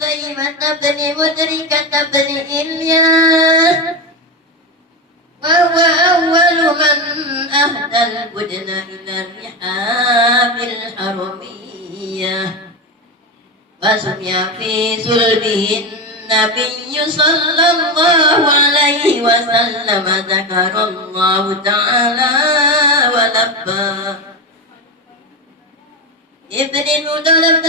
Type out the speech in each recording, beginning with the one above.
زيمة بن مدركة بن إلياس، وهو أول من أهدى البدن إلى الرحاب الحرمية، وسمي في صلبه النبي صلى الله عليه وسلم، ذكر الله تعالى ولبى ابن مدلب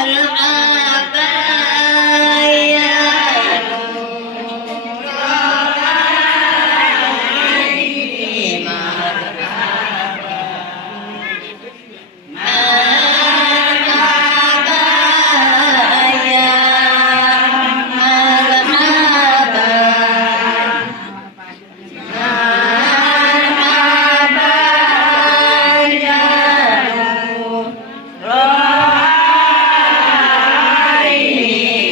مرحبا يا نور عيني، مرحبا مرحبا يا مرحبا مرحبا يا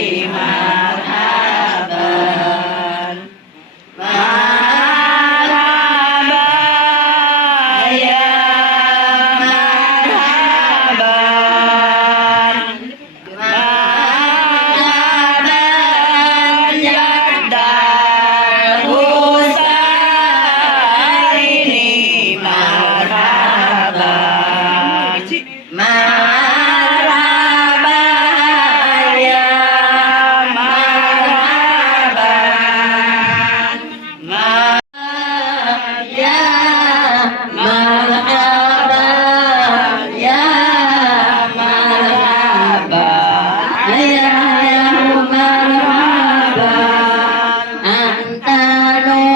نور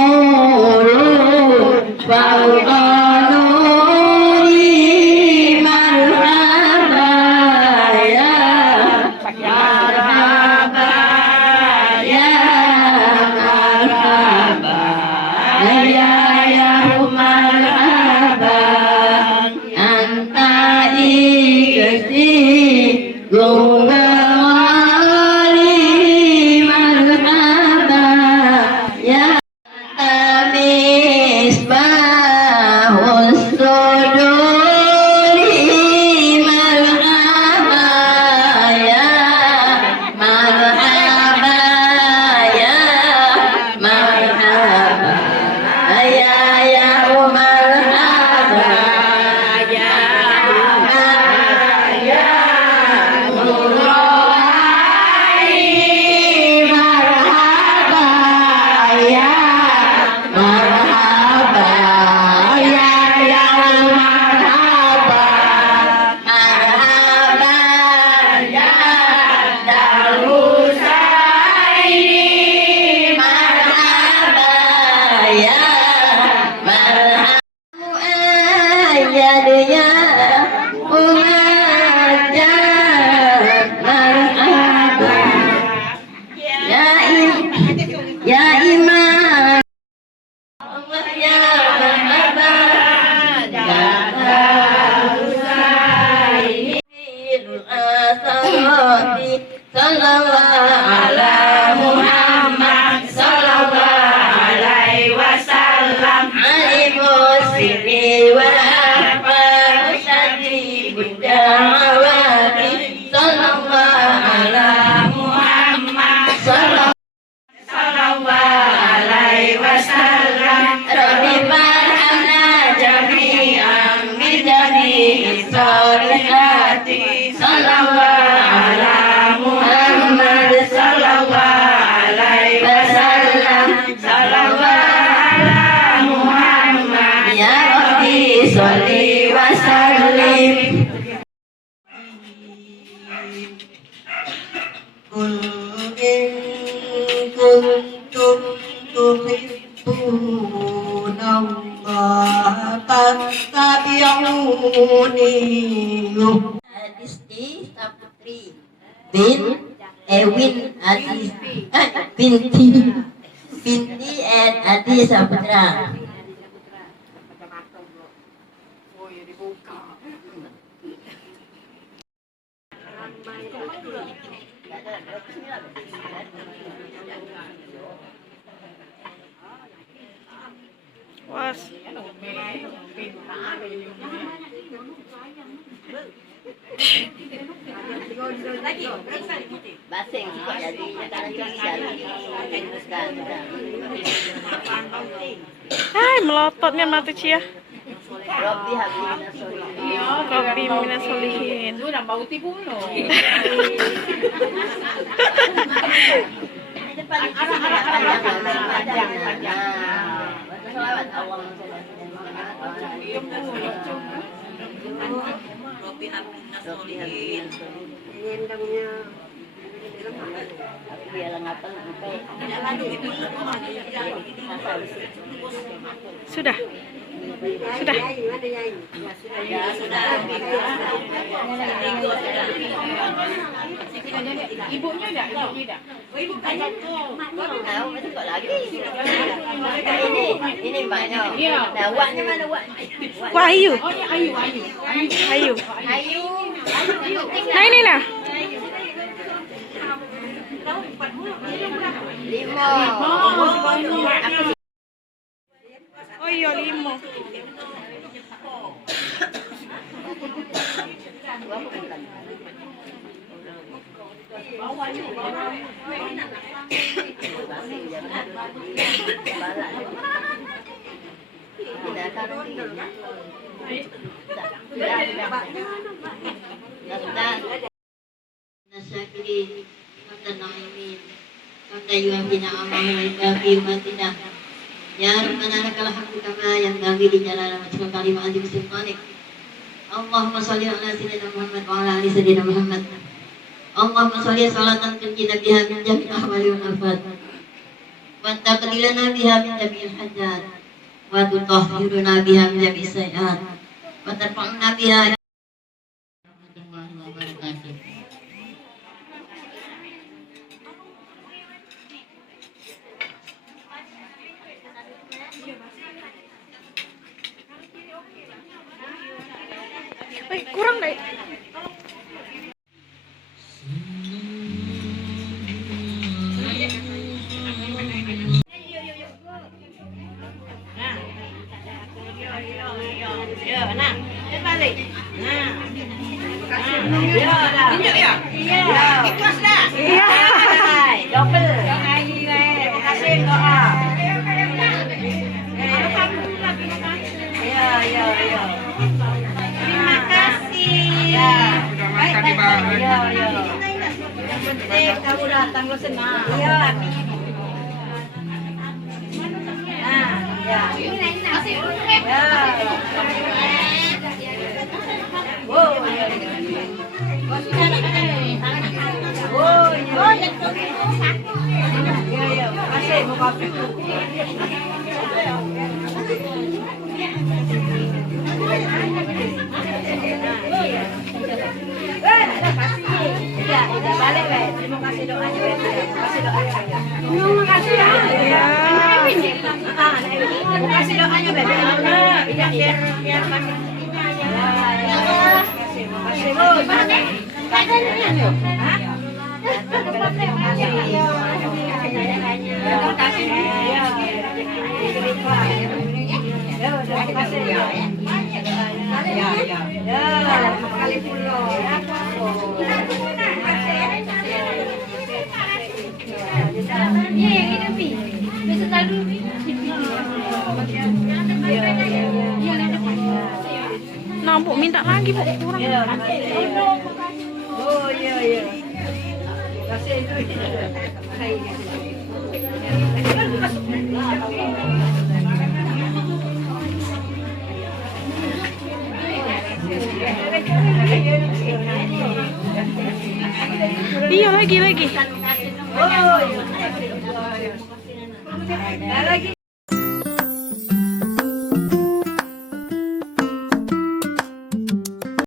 Adisti Saputri bin Ewin binti Adi Saputra. Was Basing kok jadi Hai, melototnya mati Cia. Robbi habibina solihin. Kopi minas solihin. Sudah bau tipuno. Sudah. Sudah. Ibunya enggak? Ibu Tahu itu kok lagi. Ini mbaknya. Nah, uangnya mana uang? Wahyu. Oh, ini Ayu. Ayu. Ayu. Nah ini nah. 5. Oh iya 5. Nasyakirin, hamdan na'imin, hamdan yuafi na'amahu wa yukafi umatina. Ya Rabbana lakal hamdu kama yanbaghi li jalali wajhika wa azimi sultanik. Allahumma shalli ala sayyidina Muhammad wa ala ali sayyidina Muhammad. Allahumma shalli salatan tunjina biha min jami'il ahwali wal afat. Wa taqdilana biha min jami'il hajat. Wa tutahhiruna biha min jami'is sayyi'at. Wa tarfa'una biha warahmatullahi wabarakatuh. Kurang deh. Tunjuk ya? Iya. Ikhlas dah? Iya. Double. Terima kasih doa. Ya. Terima kasih. Baik. Ya. Yang penting kamu datang lo senang. Iya. Ya. Terima kasih doanya. Terima kasih ya. Terima kasih doanya, Bebe. Biar kasih. Nah, Bu, minta lagi, Bu. Kurang. Oh iya. Kasih itu. Iya, lagi. Oh iya. Lagi.